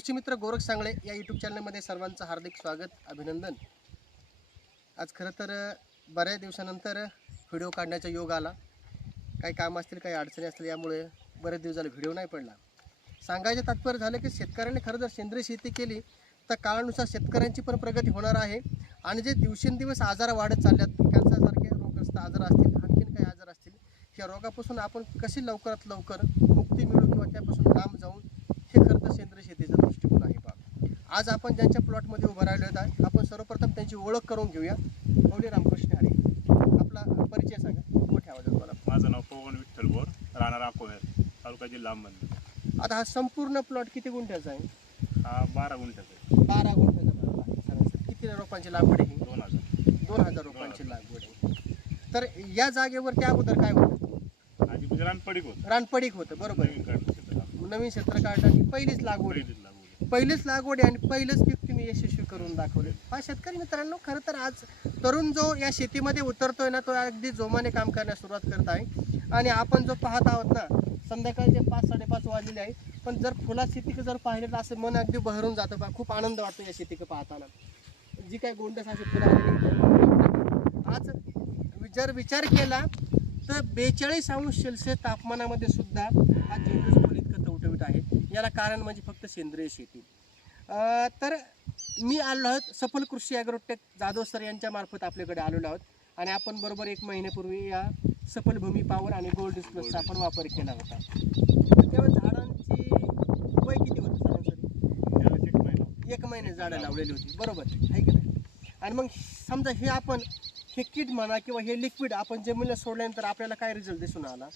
कृषीमित्र गोरख सांगळे या यूट्यूब चॅनलमध्ये सर्वांचं हार्दिक स्वागत अभिनंदन. आज खरं तर बऱ्याच दिवसानंतर व्हिडिओ काढण्याचा योग आला. काही काम असतील काही अडचणी असतील यामुळे बरेच दिवस झाले व्हिडिओ नाही पडला. सांगायचं तात्पर्य झालं की शेतकऱ्यांनी खरं जर सेंद्रिय शेती केली तर काळानुसार शेतकऱ्यांची पण प्रगती होणार आहे. आणि जे दिवसेंदिवस आजार वाढत चालल्यात कॅन्सरसारखे रोगग्रस्त आजार असतील आणखीन काही आजार असतील या रोगापासून आपण कशी लवकरात लवकर मुक्ती मिळू किंवा त्यापासून लांब जाऊन हे खरं तर सेंद्रिय शेतीचा दृष्टिकोन आहे बा. आज आपण ज्यांच्या प्लॉटमध्ये उभं राहिलो आहे आपण सर्वप्रथम त्यांची ओळख करून घेऊया. मौली रामकृष्ण हरी. आपला परिचय सांगा. मोठ्या आवाजात बोला. माझं नाव पवन विठ्ठल बोर राहणार अकोहेर तालुका जिल्हा अंबंद आता हा संपूर्ण प्लॉट किती गुंठ्याचा आहे? हा बारा गुंठ्याचा आहे. बारा गुंठ्याचा प्लॉट आहे. सरासरी. किती रोपांची लागवड आहे ही? दोन हजार. दोन हजार रोपांची लागवड आहे. तर या जागेवर त्या अगोदर काय होतं? आधी म्हणजे रानपडीक होत. रानपडीक होतं बरोबर. आहे नवीन क्षेत्र काढण्याची पहिलीच लागवड. आहे. पहिलीच लागवड. आहे. पहिलेच लागवड आहे आणि पहिलंच पीक तुम्ही यशस्वी करून दाखवले. हा शेतकरी मित्रांनो खरं तर आज तरुण जो या शेतीमध्ये उतरतोय ना तो अगदी जोमाने काम करण्यास सुरुवात करत आहे. आणि आपण जो पाहत आहोत ना संध्याकाळचे पाच साडेपाच वाजलेले आहे. पण जर फुला शेतीकडे जर पाहिलं तर असं मन अगदी बहरून जातं बा. खूप आनंद वाटतो या शेतीकडे पाहताना. जी काय गोंडस अशी फुलं आज जर विचार केला तर बेचाळीस अंश सेल्सिअस तापमानामध्ये सुद्धा हा झेंडूचं फुल इतकं टवटवीत आहे याला कारण म्हणजे फक्त सेंद्रिय शेती. तर मी आलो आहोत सफल कृषी ॲग्रोटेक जाधव सर यांच्या मार्फत आपल्याकडे आलेलो आहोत. आणि आपण बरोबर एक महिन्यापूर्वी या सफल भूमी पावर आणि गोल्ड डिस्प्लसचा आपण वापर केला होता. तेव्हा झाडांची वय किती होतं सरासरी त्यावेळेस एक महिना. एक महिने झाडं लावलेली होती. बरोबर. आहे की नाही? आणि मग समजा हे आपण हे किट म्हणा किंवा हे लिक्विड आपण जमिनीला सोडल्यानंतर आपल्याला काय रिझल्ट दिसून आला?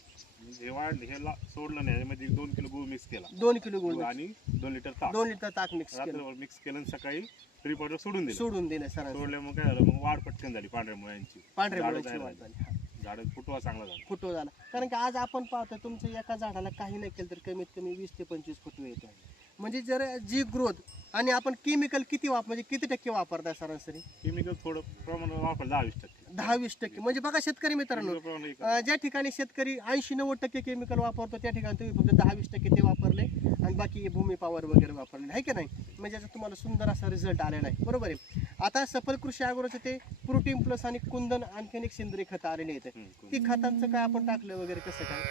हे वाढलं हे ला- सोडलं नाही. यामध्ये दोन किलो गुळ मिक्स केला. दोन किलो गुळ आणि दोन लिटर ताक. दोन लिटर ताक मिक्स केलं. रात्रभर मिक्स केलं आणि सकाळी ट्री पावडर सोडून दिलं. सोडून दिलं सरांनी सोडल्यामुळे काय झालं? मग वाढ पटकन झाली पांढऱ्या मुळ्यांची. पांढऱ्या झाडं जायला वाढ. झाली. हा. झाडं फुटवा चांगला झाला. फुटो झाला. कारण की आज आपण पाहतो तुमच्या एका झाडाला काही नाही केलं तर कमीत कमी वीस ते पंचवीस फुटवे येत म्हणजे जर जी ग्रोथ आणि आपण केमिकल किती वापर म्हणजे किती टक्के वापरताय सरासरी? केमिकल थोडं प्रमाणात वापरलं दहा वीस टक्के. दहा वीस टक्के. म्हणजे बघा शेतकरी मित्रांनो अं, ज्या ठिकाणी शेतकरी ऐंशी नव्वद टक्के केमिकल वापरतो त्या ठिकाणी तुम्ही फक्त दहा वीस टक्के ते वापरले आणि बाकी भूमी पॉवर वगैरे वापरले. आहे की नाही? म्हणजे याचा तुम्हाला सुंदर असा रिझल्ट आलेला आहे. बरोबर आहे? आता सफल कृषी आगोरचं ते प्रोटीन प्लस आणि कुंदन आणखीन एक सेंद्रिय खतं आलेले आहेत. हम्म, ती खतांचं काय आपण टाकलं वगैरे कसं काय?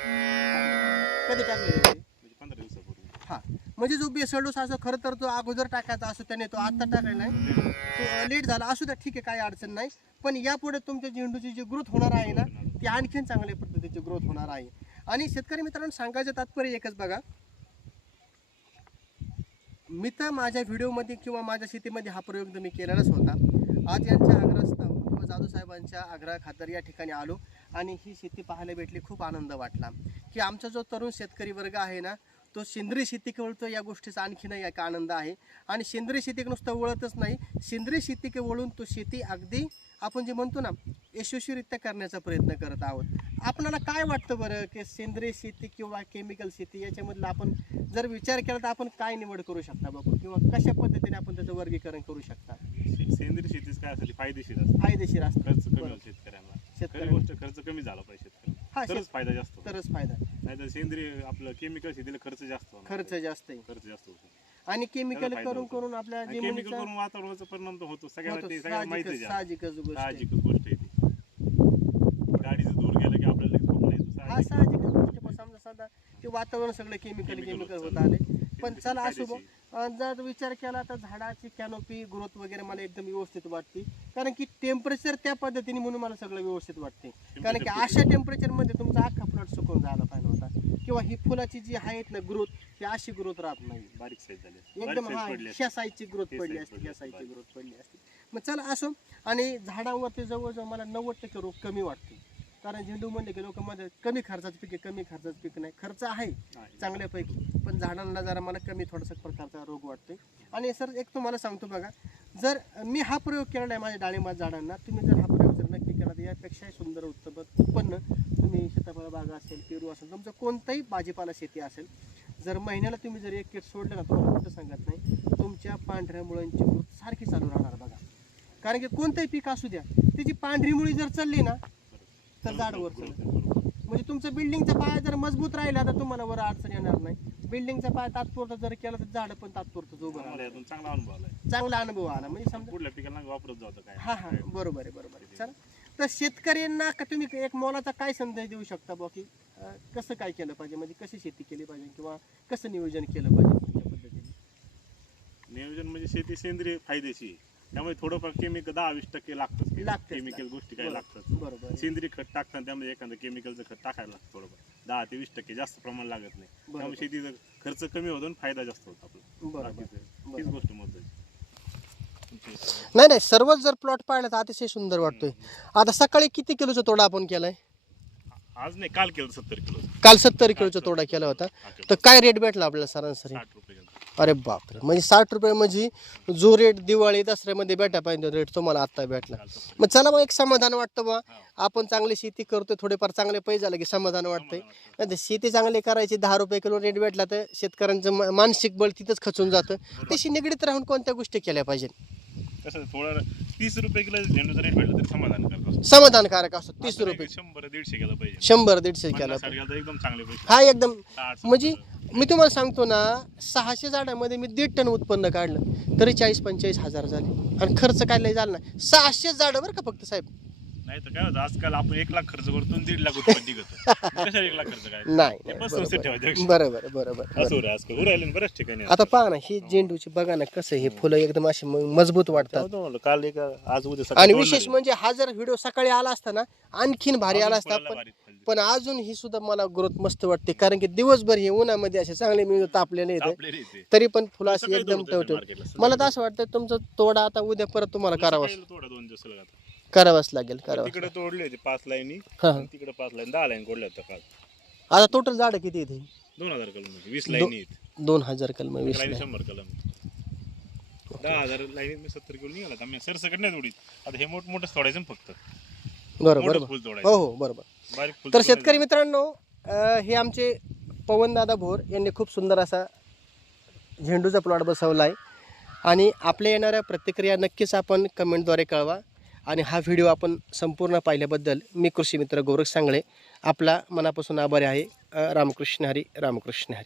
कधी टाकलेलं आहे? ते? म्हणजे पंधरा दिवसापूर्वी. हा. म्हणजे जो बेसळ डोस असो खरं तर तो अगोदर टाकायचा असो त्याने तो आत्ता टाकायला नाही. लेट झाला. असू द्या ठीक आहे काही अडचण नाही. पण यापुढे तुमच्या झेंडूची जी ग्रोथ होणार आहे ना ती आणखीन चांगल्या पद्धतीची ग्रोथ होणार आहे. आणि शेतकरी मित्रांनो सांगायचं तात्पर्य एकच बघा. मी तर माझ्या व्हिडिओमध्ये किंवा माझ्या शेतीमध्ये हा प्रयोग तर मी केलेलाच होता. आज यांच्या आग्रहास्थावर किंवा जाधव साहेबांच्या आग्रहाखातर या ठिकाणी आलो आणि ही शेती पाहायला भेटली. खूप आनंद वाटला. की आमचा जो तरुण शेतकरी वर्ग आहे ना तो सेंद्रिय शेती वळतो या गोष्टीचा आणखीन एक आनंद आहे. आणि सेंद्रिय शेतीक नुसतं वळतच नाही. सेंद्रिय शेतीके वळून तो शेती अगदी आपण जे म्हणतो ना यशस्वीरित्या करण्याचा प्रयत्न करत आहोत. आपणाला काय वाटतं बरं की सेंद्रिय शेती किंवा केमिकल शेती याच्यामधलं आपण जर विचार केला तर आपण काय निवड करू शकता बाबू? किंवा कशा पद्धतीने आपण त्याचं वर्गीकरण करू शकता? सेंद्रिय शेतीच काय असेल फायदेशीर असतं. फायदेशीर असतं. खर्च कमी शेतकऱ्यांना शेतकऱ्यांना. खरी गोष्ट खर्च कमी झाला पाहिजे हा, तरच शेत- फायदा जास्त होतो तरच फायदा नाही तर सेंद्रिय आपलं केमिकल शेतीला खर्च जास्त होणार. खर्च जास्त आहे खर्च जास्त होतो आणि केमिकल त्याला फायदा करून होतो. करून आपल्या केमिकल जमिनीचा करून वातावरणाचा परिणाम तर होतो सगळ्यांना होतो. ते सगळ्यांना साहजिकच आहे साहजिकच गोष्ट आहे. साहजिकच गोष्ट आहे ती गाडीचं धूर गेलं की आपल्याला लगेच खोकला येतो. हा साहजिक. साहजिकच गोष्ट आहे. पण समजा समजा ते वातावरण सगळं केमिकल Chemical केमिकल होत. आले पण चला असो फायदेशीर. जर विचार केला तर झाडाची कॅनोपी ग्रोथ वगैरे मला एकदम व्यवस्थित वाटते. कारण की टेम्परेचर त्या पद्धतीने म्हणून मला सगळं व्यवस्थित वाटते. कारण की अशा टेम्परेचरमध्ये तुमचा अख्खा प्लॉट सुकून जायला पाहिजे होता. किंवा ही फुलाची जी आहेत ना ग्रोथ ही अशी ग्रोथ राहत नाही. बारीक साईज झाली एकदम हा. ह्या साईजची ग्रोथ पडली असते ह्या साईजची. ग्रोथ पडली असते. मग चला असो. आणि झाडांवरती जवळजवळ मला नव्वद टक्के रोग कमी वाटते. कारण झेंडू म्हणले की लोक मध्ये कमी खर्चाचं पीक आहे कमी खर्चाचं पीक नाही. खर्च आहे नाही. चांगल्यापैकी पण झाडांना जरा मला कमी थोडासा प्रकारचा रोग वाटतोय. आणि सर एक तुम्हाला सांगतो बघा जर मी हा प्रयोग केलेला आहे माझ्या डाळिंबात झाडांना तुम्ही जर हा प्रयोग जर नक्की केला तर यापेक्षाही सुंदर उत्तम उत्पन्न तुम्ही सीताफळ बागा असेल पेरू असेल तुमचं कोणताही भाजीपाला शेती असेल जर महिन्याला तुम्ही जर एक किट सोडलं ना तुम्हाला कुठं सांगत नाही तुमच्या पांढऱ्या मुळांची ग्रोथ सारखी चालू राहणार बघा. कारण की कोणतंही पीक असू द्या त्याची पांढरी मुळी जर चालली ना तर झाड वर चढेल. म्हणजे तुमचं बिल्डिंगचा पाया जर मजबूत राहिला तर तुम्हाला वर अडचण येणार नाही. बिल्डिंगचा पाय तात्पुरतं जर केलं तर झाड पण तात्पुरतं उभं आम्हाला राहणार यातून चांगला अनुभव आलाय. चांगला अनुभव आला म्हणजे समजा पुढल्या पिकाला वापरत जातं काय हा हा बरोबर आहे बरोबर आहे. चला. तर शेतकऱ्यांना का तुम्ही एक मोलाचा काय संदेश देऊ शकता बुवा की अं, कसं काय केलं पाहिजे? म्हणजे कशी शेती केली पाहिजे किंवा कसं नियोजन केलं पाहिजे? पद्धतीने नियोजन म्हणजे शेती सेंद्रिय फायदेशी आहे. त्यामुळे थोडंफार केमिकल दहा वीस टक्के लागतच लागतंच, केमिकल लागतं. गोष्टी काय बरोबर. लागतात बरोबर आहे. सेंद्रिय खत टाकताना त्यामध्ये एखादं केमिकलचं खत टाकायला लागतं थोडंफार दहा ते वीस टक्के जास्त प्रमाण लागत नाही बरोबर. त्यामुळे शेतीचा खर्च कमी होतो आणि फायदा जास्त होतो आपला बरोबर बाकीचं हीच बरोबर. गोष्ट महत्वाची नाही नाही सर्वच जर प्लॉट पाहिला तर अतिशय सुंदर वाटतोय आता सकाळी किती किलोचा तोडा आपण केलाय आज नाही काल केलं सत्तर किलो काल सत्तर किलोचा तोडा केला होता तर काय रेट भेटला आपल्याला सरासरी साठ रुपये. अरे बापरे. म्हणजे साठ रुपये म्हणजे जो रेट दिवाळी दसऱ्यामध्ये भेटा पाहिजे रेट तुम्हाला आत्ता भेटला. काल. मग चला मग एक समाधान वाटतं बा. आपण चांगली शेती करतोय थोडेफार चांगले पैसे झाले की समाधान वाटतंय. नाही तर शेती चांगली करायची दहा रुपये किलो रेट भेटला तर शेतकऱ्यांचं मा- मानसिक बळ तिथंच खचून जातं. त्याशी निगडीत राहून कोणत्या गोष्टी केल्या पाहिजे कसं थोडं तीस रुपये किलो झेंडूचा रेट भेटला तरी समाधान करतो समाधानकारक असतो तीस रुपये. शंभर दीडशे गेलं पाहिजे. शंभर दीडशे केला एकदम चांगले पैसे. हा एकदम. म्हणजे मी तुम्हाला सांगतो ना सहाशे झाडामध्ये मी दीड टन उत्पन्न काढलं तरी चाळीस पंचेचाळीस हजार झाले. आणि खर्च काय लय झाला ना सहाशे झाडं बरं का फक्त साहेब? नाही तर काय होतं आजकाल आपण एक लाख खर्च करतो आणि दीड लाख उत्पन्न निघतो. कशाला एक लाख खर्च काय नाही नाही, बरोबर. ठेवायचं बरोबर बरोबर असं होतं आजकाल उरायला बऱ्याच ठिकाणी. आता पहा ना ही झेंडूची बघा ना कसं हे फुलं एकदम म- मजबूत वाटतात म्हणलं, काल एक आज उद्या सकाळी आणि विशेष. म्हणजे हा जर व्हिडिओ सकाळी आला असता ना आणखीन भारी आला अजून असता फुलाला पण भारी. पण अजून ही सुद्धा मला ग्रोथ मस्त वाटते. कारण की दिवसभर हे उन्हामध्ये असे चांगले मी तापलेले येते तापलेले. तरी पण फुलं अशी सकाळी एकदम तोडतात ते टवटव मार्केटला, सकाळी मला तर असं वाटतं तुमचं तोडा आता उद्या परत तुम्हाला करावाच सकाळी थोडा दोन दिवस सलग आता. करावाच लागेल करावंच तिकडे तोडले होते पाच लाईनी हा तिकडे पाच लाईन दहा लाईन कोडल्या होत्या काल. आता टोटल झाड किती इथे दोन हजार कलम होते वीस लाईनी आहेत. दोन हजार कलम वीस लाईन लाईन. शंभर कलम. दहा हजार लाईनीत मी सत्तर किलो निघाला सरसकट नाही तोडीत. आता हे मोठ मोठं तोडायचं ना फक्त. बरोबर मोठं बरोबर फुल हो तोडायचं हो बरोबर. तर. शेतकरी मित्रांनो अं, हे आमचे पवनदादा भोर यांनी खूप सुंदर असा झेंडूचा प्लॉट बसवला आहे आणि आपल्या येणाऱ्या प्रतिक्रिया नक्कीच आपण कमेंटद्वारे कळवा. आणि हा व्हिडिओ आपण संपूर्ण पाहिल्याबद्दल मी कृषी मित्र गोरख सांगळे आपला मनापासून आभारी आहे. अं, रामकृष्ण हरी रामकृष्ण हरी.